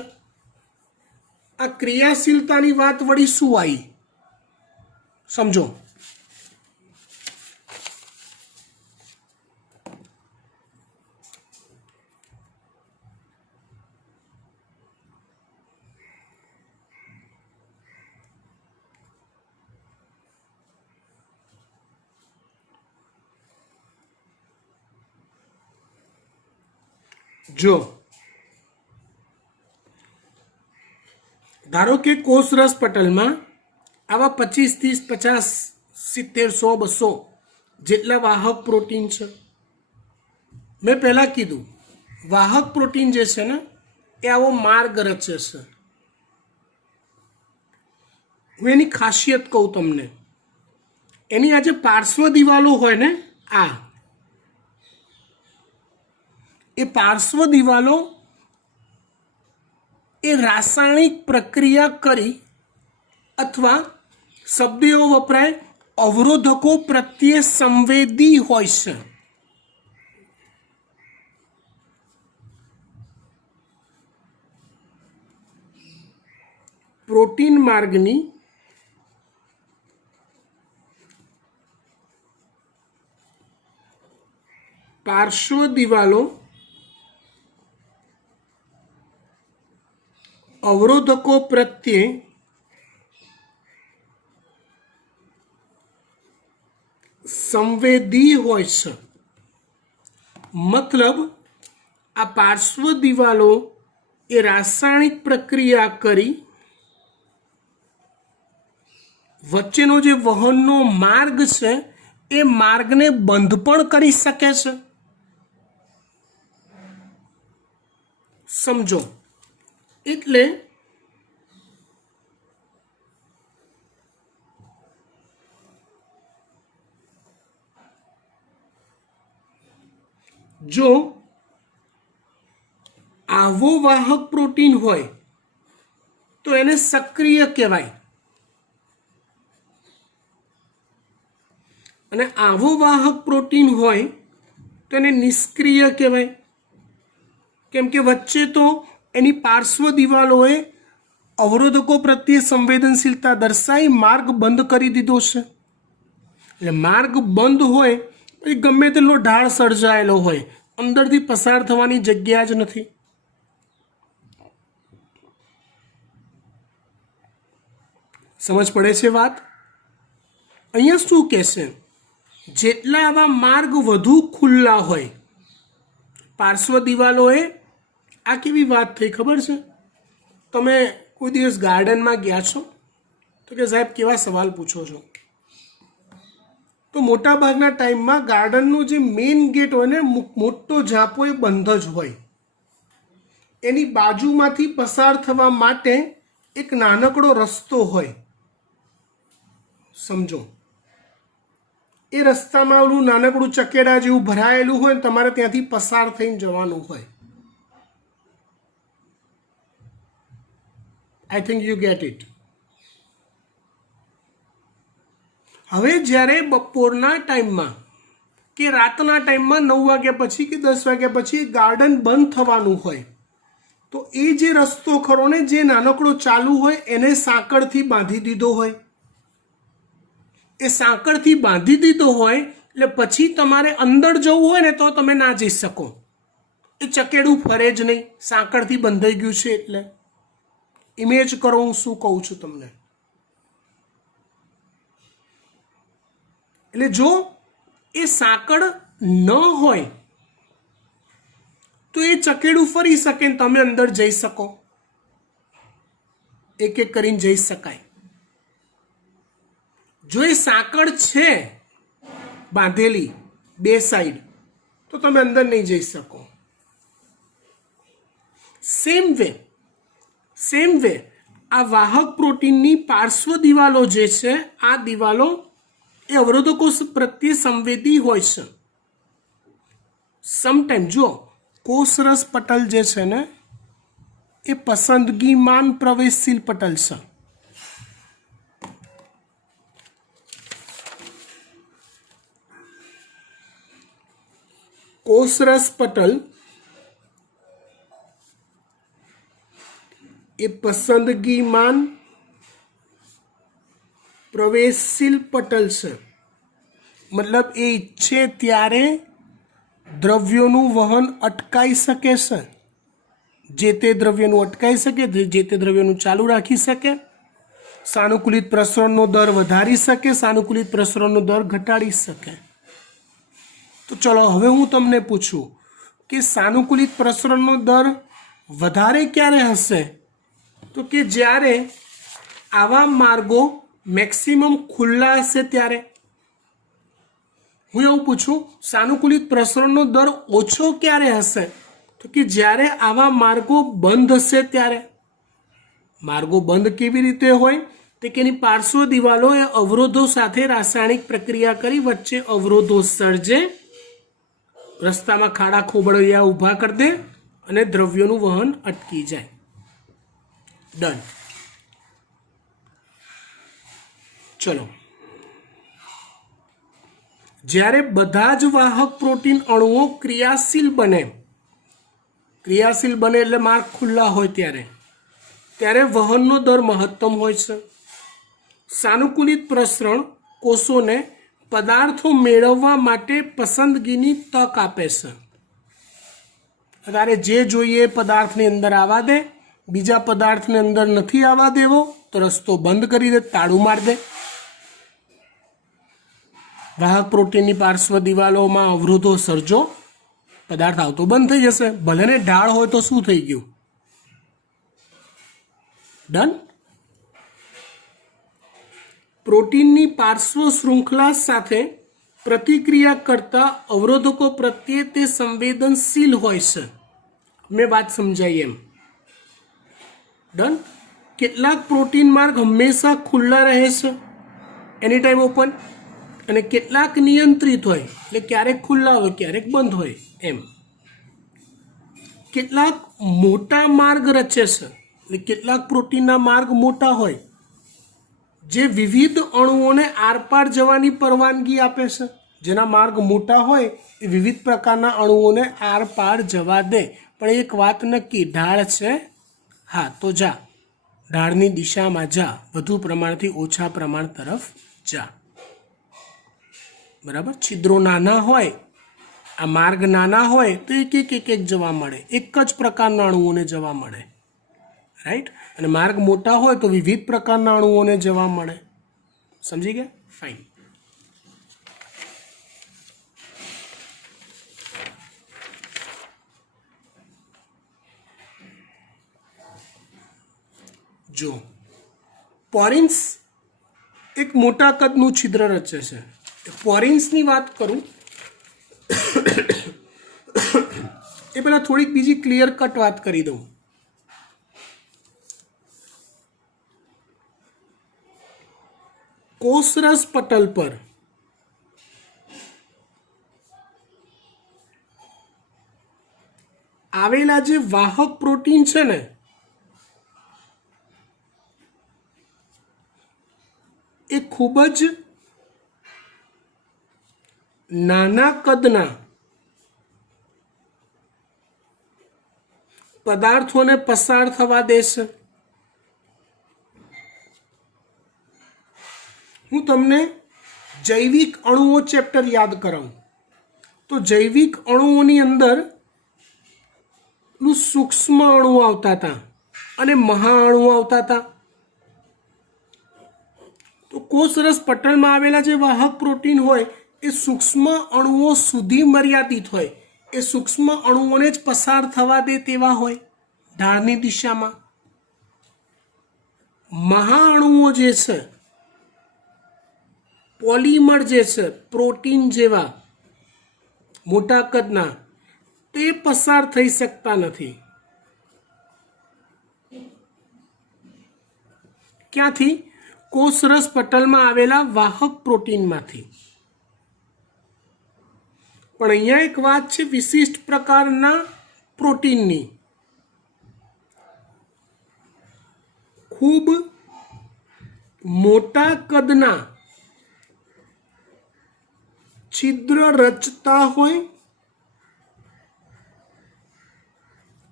આ ક્રિયાશીલતાની વાત વળી શું આવી સમજો. જો ધારો કે કોષરસ પટલમાં આવા 25, 30, 50, 70, 100, 200 જેટલા વાહક પ્રોટીન છે. મેં પહેલાં કીધું વાહક પ્રોટીન જે છે ને એ આવો માર્ગ રચે છે. હું એની ખાસિયત કહું તમને. એની આ જે પાર્શ્વ દિવાલો હોય ને, આ એ પાર્શ્વ દિવાલો એ રાસાયણિક પ્રક્રિયા કરી અથવા શબ્દ એવો વપરાય અવરોધકો પ્રત્યે સંવેદી હોય છે. પ્રોટીન માર્ગની પાર્શ્વ દિવાલો અવરોધકો પ્રત્યે સંવેદી હોય છે. મતલબ આ પાર્શ્વ દિવાલો એ રાસાયણિક પ્રક્રિયા કરી વચ્ચેનો જે વહનનો માર્ગ છે એ માર્ગને બંધ પણ કરી શકે છે. સમજો. એટલે જો આવો વાહક પ્રોટીન હોય તો એને સક્રિય કહેવાય અને આવો વાહક પ્રોટીન હોય તો એને નિષ્ક્રિય કહેવાય, કેમ કે વચ્ચે તો એની પાર્શ્વ દિવાલોએ અવરોધકો પ્રત્યે સંવેદનશીલતા દર્શાવી માર્ગ બંધ કરી દીધો છે. એટલે માર્ગ બંધ હોય એ ગમે તેટલો ઢાળ સર્જાયેલો હોય, અંદરથી પસાર થવાની જગ્યા જ નથી. સમજ પડે છે વાત? અહીંયા શું કહેશે, જેટલા આવા માર્ગ વધુ ખુલ્લા હોય પાર્શ્વ દિવાલોએ. આ કેવી વાત થઈ ખબર છે? તમે કોઈ દિવસ ગાર્ડનમાં ગયા છો તો કે સાહેબ કેવા સવાલ પૂછો છો, તો મોટા ભાગના ટાઈમમાં ગાર્ડનનો જે મેઇન ગેટ હોય ને મોટો ઝાંપો એ બંધ જ હોય. એની બાજુમાંથી પસાર થવા માટે એક નાનકડો રસ્તો હોય. સમજો. એ રસ્તામાં ઓલું નાનકડું ચકેડા જેવું ભરાયેલું હોય, તમારે ત્યાંથી પસાર થઈને જવાનું હોય. I think you get it. હવે જ્યારે બપોરના ટાઈમમાં કે રાતના ટાઈમમાં 9 વાગ્યા પછી કે 10 વાગ્યા પછી ગાર્ડન બંધ થવાનું હોય, તો એ જે રસ્તો ખરો ને જે નાનકડો ચાલુ હોય એને સાંકળથી બાંધી દીધો હોય, એ સાંકળથી બાંધી દીધો હોય એટલે પછી તમારે અંદર જવું હોય ને તો તમે ના જઈ શકો, એ ચકેડું ફરે જ નહીં, સાંકળથી બંધાઈ ગયું છે. એટલે ઇમેજ કરો હું શું કહું છું તમને. એટલે જો એ સાંકળ ન હોય તો એ ચકેડું ફરી શકે ને તમે અંદર જઈ શકો, એક એક કરીને જઈ શકાય. જો એ સાંકળ છે બાંધેલી બે સાઈડ તો તમે અંદર નહીં જઈ શકો. સેમ વે આ વાહક પ્રોટીનની પાર્શ્વ દિવાલો જે છે, આ દિવાલો એ અવરોધકો પ્રત્યે સંવેદી હોય છે. સમટાઈમ જો કોષરસ પટલ જે છે ને એ પસંદગીમાન પ્રવેશશીલ પટલ છે. કોષરસ પટલ એ પસંદગીમાન પ્રવેશશીલ પટલ છે. મતલબ એ ઈચ્છે ત્યારે દ્રવ્યોનું વહન અટકાઈ શકે છે, જે તે દ્રવ્યનું અટકાઈ શકે, જે તે દ્રવ્યનું ચાલુ રાખી શકે, સાનુકૂલિત પ્રસરણનો દર વધારી શકે, સાનુકૂલિત પ્રસરણનો દર ઘટાડી શકે. તો ચલો હવે હું તમને પૂછું કે સાનુકૂલિત પ્રસરણનો દર વધારે ક્યારે હશે? તો કે જ્યારે આવા માર્ગો મેક્સિમમ ખુલ્લા હશે ત્યારે. હું એવું પૂછું સાનુકૂલિત પ્રસરણનો દર ઓછો ક્યારે હશે? તો કે જ્યારે આવા માર્ગો બંધ હશે ત્યારે. માર્ગો બંધ કેવી રીતે હોય? તો કે એની પાર્શ્વ દિવાલો એ અવરોધો સાથે રાસાયણિક પ્રક્રિયા કરી વચ્ચે અવરોધો સર્જે, રસ્તામાં ખાડા ખોબળિયા ઊભા કરી દે અને દ્રવ્યોનું વહન અટકી જાય. ડન. ચલો, જ્યારે બધા જ વાહક પ્રોટીન અણુઓ ક્રિયાશીલ બને એટલે માર્ગ ખુલ્લા હોય ત્યારે વહનનો દર મહત્તમ હોય છે. સાનુકૂલિત પ્રસરણ કોષોને પદાર્થો મેળવવા માટે પસંદગીની તક આપે છે. તારે જે જોઈએ એ પદાર્થની અંદર આવવા દે, બીજા પદાર્થને અંદર નથી આવવા દેવો તો રસ્તો બંધ કરી દે, તાળું મારી દે. વાહક પ્રોટીનની પાર્શ્વ દિવાલોમાં અવરોધો સર્જો, પદાર્થ આવતો બંધ થઈ જશે. ભલે ને ઢાળ હોય તો શું થઈ ગયું? ડન. પ્રોટીનની પાર્શ્વ શૃંખલા સાથે પ્રતિક્રિયા કરતા અવરોધકો પ્રત્યે તે સંવેદનશીલ હોય છે. મેં વાત સમજાઈ એમ. ડન. કેટલાક પ્રોટીન માર્ગ હંમેશા ખુલ્લા રહે છે, એની ટાઈમ ઓપન, અને કેટલાક નિયંત્રિત હોય એટલે ક્યારેક ખુલ્લા હોય ક્યારેક બંધ હોય એમ. કેટલાક મોટા માર્ગ રચે છે એટલે કેટલાક પ્રોટીનના માર્ગ મોટા હોય જે વિવિધ અણુઓને આરપાર જવાની પરવાનગી આપે છે. જેના માર્ગ મોટા હોય એ વિવિધ પ્રકારના અણુઓને આરપાર જવા દે. પણ એક વાત નક્કી, ઢાળ છે હા તો જા, ઢાળની દિશામાં જા, વધુ પ્રમાણથી ઓછા પ્રમાણ તરફ જા. બરાબર. છિદ્રો નાના હોય, આ માર્ગ નાના હોય તો એક જવા મળે, એક જ પ્રકારના અણુઓને જવા મળે, રાઈટ. અને માર્ગ મોટા હોય તો વિવિધ પ્રકારના અણુઓને જવા મળે. સમજી ગયા? ફાઇન. જો પોરિન્સ એક મોટા કદનું છિદ્ર રચે છે. પોરિન્સની વાત કરું એ પહેલાં થોડીક બીજી ક્લિયર કટ વાત કરી દઉં. કોષરસ પટલ પર આવેલા જે વાહક પ્રોટીન છે ને એ ખૂબ જ નાના કદના પદાર્થોને પસાર થવા દેશે? હું તમને જૈવિક અણુઓ ચેપ્ટર યાદ કરાવું તો જૈવિક અણુઓની અંદર સૂક્ષ્મ અણુઓ આવતા હતા અને મહાઅણુઓ આવતા હતા. તો કોષરસ પટલમાં આવેલા જે વાહક પ્રોટીન હોય એ સૂક્ષ્મ અણુઓ સુધી મર્યાદિત હોય. એ સૂક્ષ્મ અણુઓને જ પસાર થવા દે તેવા હોય ઢાળની દિશામાં. મહાઅણુઓ જે છે, પોલિમર જે છે, પ્રોટીન જેવા મોટા કદના, તે પસાર થઈ શકતા નથી. ક્યાંથી? કોષરસ પટલમાં આવેલા વાહક પ્રોટીનમાંથી. પણ અહીંયા એક વાત છે વિશિષ્ટ પ્રકારના પ્રોટીનની. ખૂબ મોટા કદના છિદ્ર રચતા હોય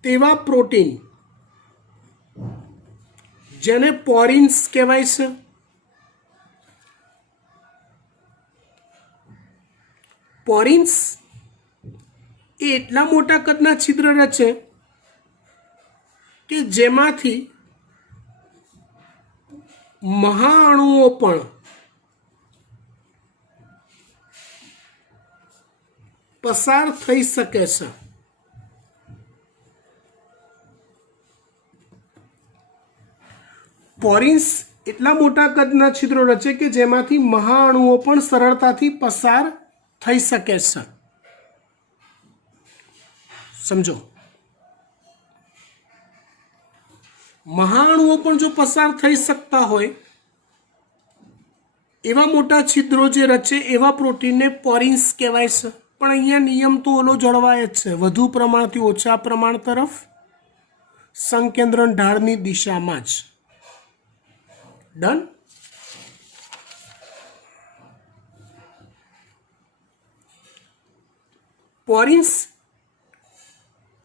તેવા પ્રોટીન જેને પોરિન્સ કહેવાય છે. પોરિન્સ એ એટલા મોટા કદના છિદ્ર રચે કે જેમાંથી મહાઅણુઓ પણ પસાર થઈ શકે છે. પોરિન્સ એટલા મોટા કદના છિદ્રો રચે કે જેમાંથી મહાઅણુઓ પણ સરળતાથી પસાર થઈ શકે છે. સમજો, મહાઅણુઓ પણ જો પસાર થઈ શકતા હોય એવા મોટા છિદ્રો જે રચે એવા પ્રોટીનને પોરિન્સ કહેવાય છે. પણ અહીંયા નિયમ તો ઓલો જળવાય જ છે, વધુ પ્રમાણથી ઓછા પ્રમાણ તરફ સંકેન્દ્રણ ઢાળની દિશામાં જ. ડન. પોરિન્સ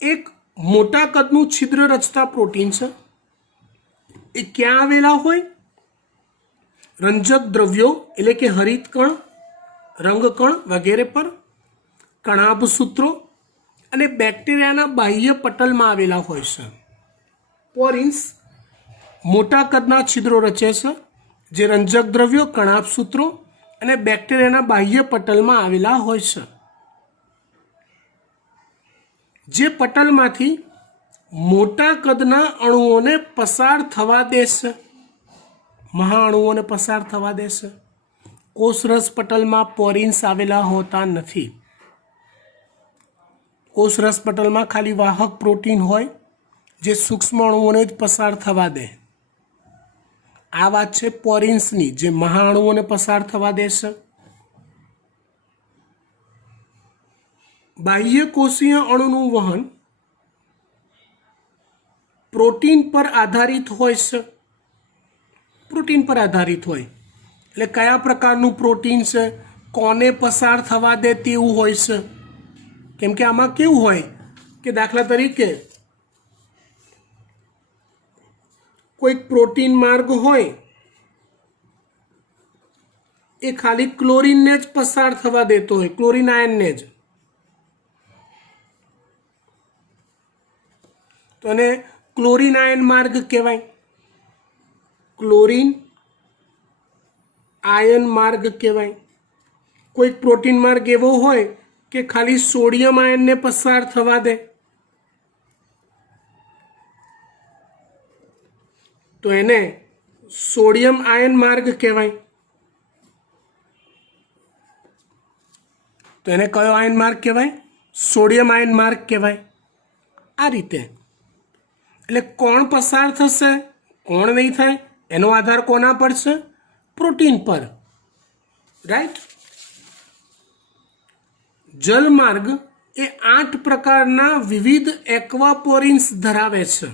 એક મોટા કદનું છિદ્ર રચતા પ્રોટીન છે. એ ક્યાં આવેલા હોય? રંજક દ્રવ્યો એટલે કે હરિતકણ, રંગકણ વગેરે પર, કણાભસૂત્રો અને બેક્ટેરિયાના બાહ્ય પટલમાં આવેલા હોય છે. પોરિન્સ મોટા કદના છિદ્રો રચે છે જે રંજક દ્રવ્યો, કણાભસૂત્રો અને બેક્ટેરિયાના બાહ્ય પટલમાં આવેલા હોય છે. જે પટલમાંથી મોટા કદના અણુઓને પસાર થવા દેશે, મહાઅણુઓને પસાર થવા દેશે. કોષરસ પટલમાં પોરિન્સ આવેલા હોતા નથી. કોષરસ પટલમાં ખાલી વાહક પ્રોટીન હોય જે સૂક્ષ્મ અણુઓને જ પસાર થવા દે. આ વાત છે પોરિન્સની, જે મહાઅણુઓને પસાર થવા દેશે. બાહ્ય કોષીય અણુનું વહન પ્રોટીન પર આધારિત હોય છે. પ્રોટીન પર આધારિત હોય એટલે કયા પ્રકારનું પ્રોટીન છે, કોને પસાર થવા દે તેવું હોય છે. કેમ કે આમાં કેવું હોય કે દાખલા તરીકે કોઈક પ્રોટીન માર્ગ હોય એ ખાલી ક્લોરીનને જ પસાર થવા દેતો હોય, ક્લોરીન આયનને જ. તો એને ક્લોરીન આયન માર્ગ કહેવાય. ક્લોરીન આયન માર્ગ કહેવાય. કોઈક પ્રોટીન માર્ગ એવો હોય કે ખાલી સોડિયમ આયનને પસાર થવા દે તો એને સોડિયમ આયન માર્ગ કહેવાય. તો એને કયો આયન માર્ગ કહેવાય? સોડિયમ આયન માર્ગ કહેવાય. આ રીતે એટલે કોણ પસાર થશે, કોણ નહીં થાય, એનો આધાર કોના પર છે? પ્રોટીન પર. રાઈટ. જલમાર્ગ એ 8 પ્રકારના વિવિધ એક્વાપોરિન્સ ધરાવે છે.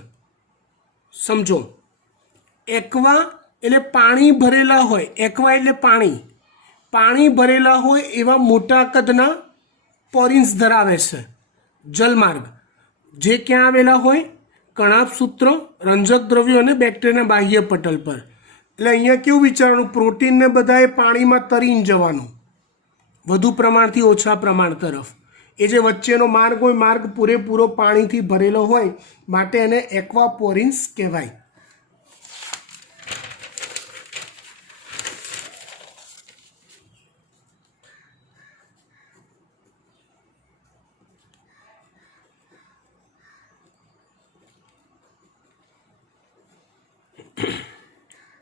સમજો, એક્વા એટલે પાણી ભરેલા હોય. એક્વા એટલે પાણી. પાણી ભરેલા હોય એવા મોટા કદના પોરિન્સ ધરાવે છે જલમાર્ગ, જે ક્યાં આવેલા હોય? કણાભસૂત્ર, રંજક દ્રવ્યો અને બેક્ટેરિયાના બાહ્ય પટલ પર. એટલે અહીંયા કેવું વિચારવાનું? પ્રોટીનને બધાએ પાણીમાં તરીને જવાનું વધુ પ્રમાણથી ઓછા પ્રમાણ તરફ. એ જે વચ્ચેનો માર્ગ હોય, માર્ગ પૂરેપૂરો પાણીથી ભરેલો હોય, માટે એને એક્વાપોરિન્સ કહેવાય.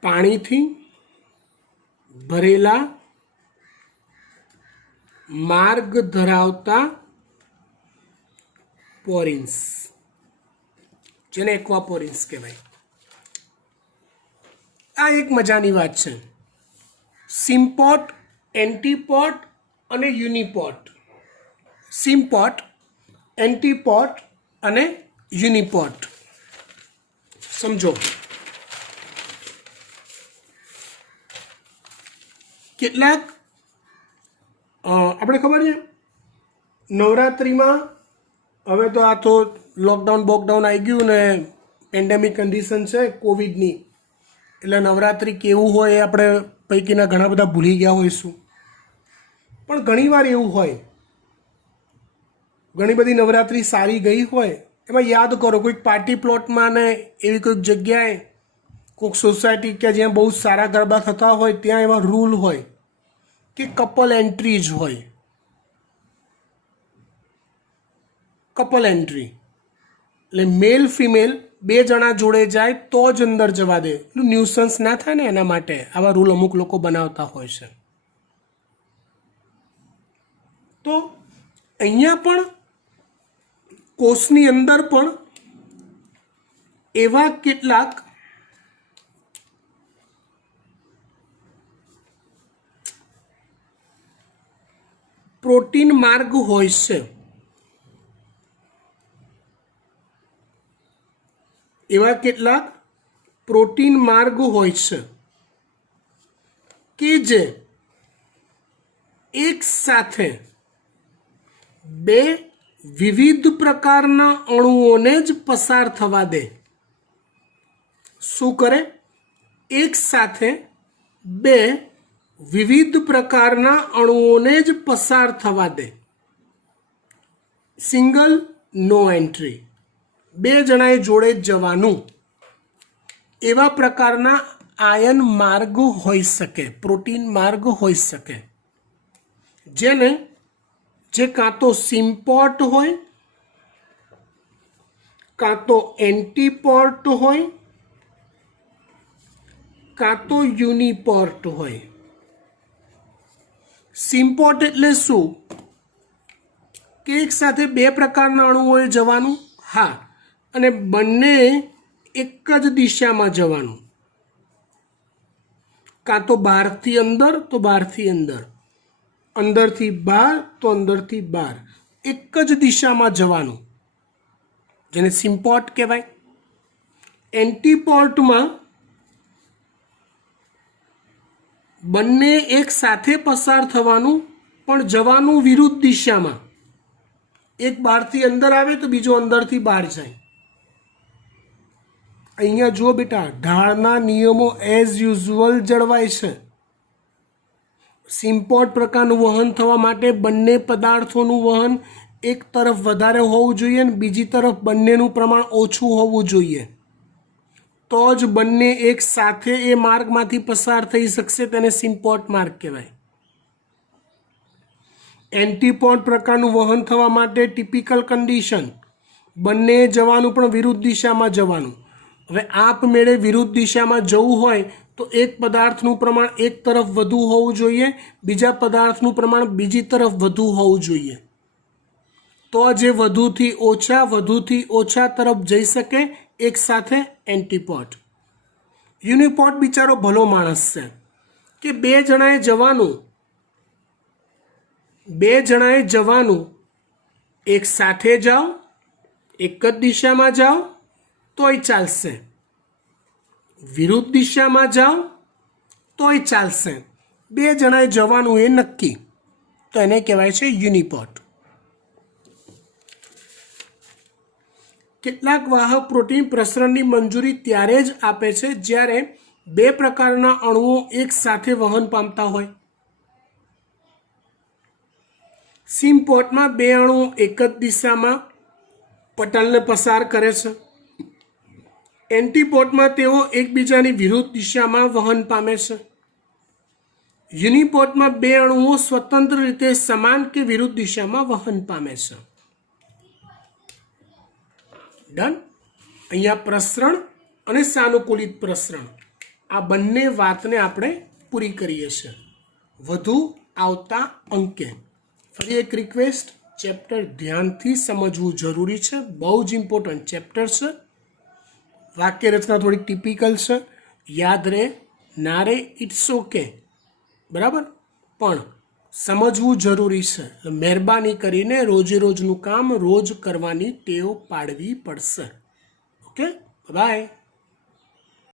પાણીથી ભરેલા માર્ગ ધરાવતા પોરિન્સ, જેને એક્વાપોરિન્સ કહેવાય. આ એક મજાની વાત છે. સિમ્પોટ, એન્ટીપોટ અને યુનિપોટ. સિમ્પોટ, એન્ટીપોટ અને યુનિપોટ સમજો. કેટલાક આપણે ખબર છે નવરાત્રિમાં, હવે તો આ તો લોકડાઉન બોકડાઉન આવી ગયું ને પેન્ડેમિક કન્ડિશન છે કોવિડની, એટલે નવરાત્રિ કેવું હોય એ આપણે પૈકીના ઘણા બધા ભૂલી ગયા હોઈશું. પણ ઘણીવાર એવું હોય, ઘણી બધી નવરાત્રિ સારી ગઈ હોય, એમાં યાદ કરો કોઈક પાર્ટી પ્લોટમાં ને એવી કોઈક જગ્યાએ, કોઈક સોસાયટી કે જ્યાં બહુ સારા ગરબા થતા હોય, ત્યાં એવા રૂલ હોય કે કપલ એન્ટ્રી જ હોય. કપલ એન્ટ્રી એટલે મેલ ફિમેલ બે જણા જોડે જાય તો જ અંદર જવા દે. એટલું ન્યુસન્સ ના થાય ને, એના માટે આવા રૂલ અમુક લોકો બનાવતા હોય છે. તો અહીંયા પણ કોષની અંદર પણ એવા કેટલાક પ્રોટીન માર્ગ હોય છે. એવા કેટલાક પ્રોટીન માર્ગ હોય છે કે જે એક સાથે બે વિવિધ પ્રકારના અણુઓને જ પસાર થવા દે. શું કરે? એક સાથે બે વિવિધ પ્રકારના અણુઓને જ પસાર થવા દે. સિંગલ નો એન્ટ્રી, બે જણાએ જોડે જ જવાનું. એવા પ્રકારના આયન માર્ગ હોઈ શકે, પ્રોટીન માર્ગ હોઈ શકે, જેને જે કાં તો સિમ્પોર્ટ હોય, કાં તો એન્ટીપોર્ટ હોય, કાં તો યુનિપોર્ટ હોય. સિમ્પોર્ટ એટલે શું? કે એક સાથે બે પ્રકારના અણુઓએ જવાનું, હા, અને બંને એક જ દિશામાં જવાનું. કાં તો બહારથી અંદર તો બહારથી અંદર, અંદરથી બહાર તો અંદરથી બહાર, એક જ દિશામાં જવાનું, જેને સિમ્પોર્ટ કહેવાય. એન્ટીપોર્ટમાં બંને એક સાથે પસાર થવાનું, પણ જવાનું વિરુદ્ધ દિશામાં. એક બહારથી અંદર આવે તો બીજો અંદરથી બહાર જાય. અહીંયા જુઓ બેટા, ઢાળના નિયમો એઝ યુઝ્યુઅલ જળવાય છે. સિમ્પોર્ટ પ્રકારનું વહન થવા માટે બંને પદાર્થોનું વહન એક તરફ વધારે હોવું જોઈએ અને બીજી તરફ બંનેનું પ્રમાણ ઓછું હોવું જોઈએ, તો જ બંને એક સાથે એ માર્ગમાંથી પસાર થઈ શકશે. તેને સિમ્પોર્ટ માર્ગ કહેવાય. એન્ટીપોર્ટ પ્રકારનું વહન થવા માટે ટિપિકલ કન્ડિશન, બંને જવાનું પણ વિરુદ્ધ દિશામાં જવાનું. હવે આપમેળે વિરુદ્ધ દિશામાં જવું હોય તો એક પદાર્થનું પ્રમાણ એક તરફ વધુ હોવું જોઈએ, બીજા પદાર્થનું પ્રમાણ બીજી તરફ વધુ હોવું જોઈએ, તો જે વધુથી ઓછા તરફ જઈ શકે એક સાથે. એન્ટીપોર્ટ. યુનિપોર્ટ બિચારો ભલો માણસ છે કે બે જણાએ જવાનું, એક સાથે જાઓ, એક જ દિશામાં જાઓ તોય ચાલશે, વિરુદ્ધ દિશામાં જાઓ તોય ચાલશે, 2 જણાએ જવાનું એ નક્કી, તો એને કહેવાય છે યુનિપોટ. કેટલાક વાહક પ્રોટીન પ્રસરણની મંજૂરી ત્યારે જ આપે છે જ્યારે 2 પ્રકારના અણુઓ એક સાથે વહન પામતા હોય. સિમ્પોટમાં 2 અણુઓ એક જ દિશામાં પટલને પસાર કરે છે. એન્ટીપોટમાં તેઓ એકબીજાની વિરુદ્ધ દિશામાં વહન પામે છે. યુનિપોટમાં 2 અણુઓ સ્વતંત્ર રીતે સમાન કે વિરુદ્ધ દિશામાં વહન પામે છે. ડન. અહીંયા પ્રસરણ અને સાનુકૂલિત પ્રસરણ આ બંને વાતને આપણે પૂરી કરીએ છીએ વધુ આવતા અંકે. ફરી એક રિક્વેસ્ટ, ચેપ્ટર ધ્યાનથી સમજવું જરૂરી છે, બહુ જ ઇમ્પોર્ટન્ટ ચેપ્ટર છે. વાક્ય રચના થોડીક ટિપિકલ છે, યાદ રહે ના રહે ઇટ્સ ઓકે, બરાબર, પણ સમજવું જરૂરી છે. મહેરબાની કરીને રોજે રોજનું કામ રોજ કરવાની ટેવ પાડવી પડશે. Okay, by.